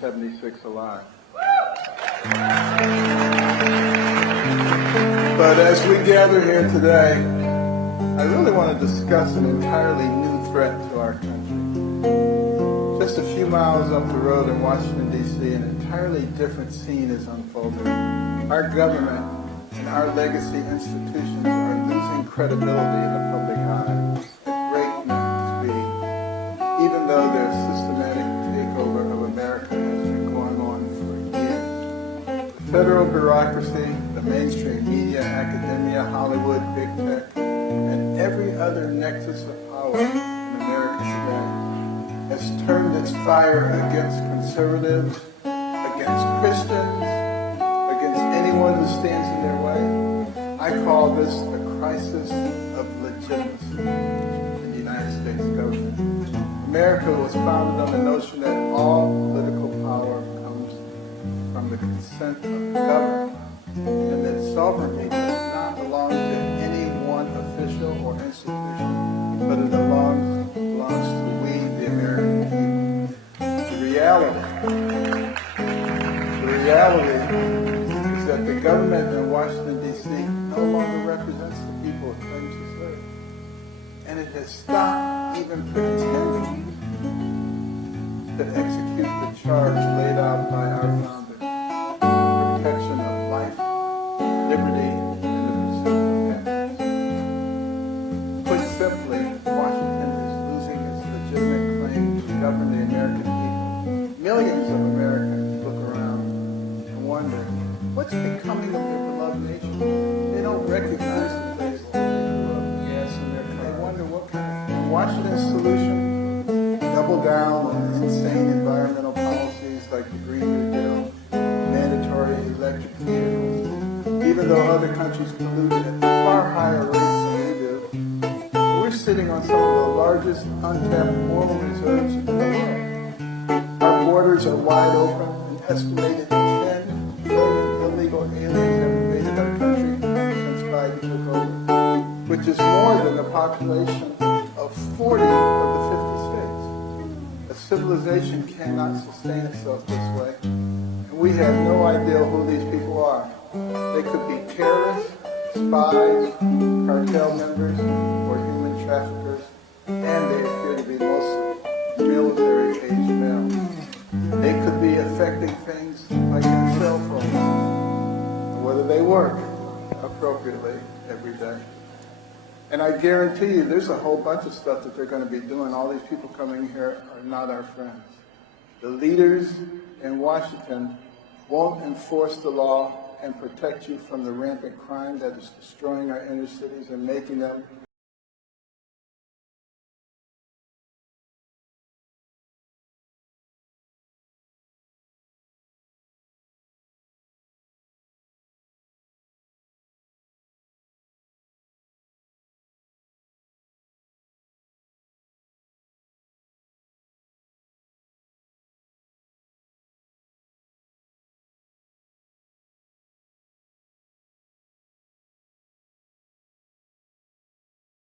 76 alive. But as we gather here today, I really want to discuss an entirely new threat to our country. Just a few miles up the road in Washington, D.C., an entirely different scene is unfolding. Our government and our legacy institutions are losing credibility in the public eye at breakneck speed, even though their systematic takeover of America has been going on for years. The federal bureaucracy, the mainstream media, academia, Hollywood, big tech, and every other nexus of power in America today has turned its fire against conservatives, against Christians, against anyone who stands in their way. I call this a crisis of legitimacy in the United States government. America was founded on the notion that all political power comes from the consent of the governed, and that sovereignty does not belong to any one official or institution, but it belongs to we, the American people. The reality is that the government in Washington, D.C. no longer represents the people it claims to serve. And it has stopped even pretending to execute the charge laid out by our founders, the protection of life, liberty, and the pursuit of happiness. Put simply, Washington is losing its legitimate claim to govern the American people. Millions of Americans look around and wonder, what's becoming of their beloved nation? They don't recognize the place where they grew up, gas in their car. They wonder what kind of Washington's solution, double down on insane environmental policies like the Green New Deal, mandatory electric vehicles. Even though other countries pollute at far higher rates than we do, we're sitting on some of the largest untapped oil reserves in the world. Our borders are wide open. An estimated 10 million illegal aliens have invaded our country since Biden took over, which is more than the population of 40 of the 50 states. A civilization cannot sustain itself this way, and we have no idea who these people are. They could be terrorists, spies, cartel members, or human traffickers, and they appear to be mostly military-aged males. They could be affecting things like their cell phones, whether they work appropriately every day. And I guarantee you there's a whole bunch of stuff that they're going to be doing. All these people coming here are not our friends. The leaders in Washington won't enforce the law and protect you from the rampant crime that is destroying our inner cities and making them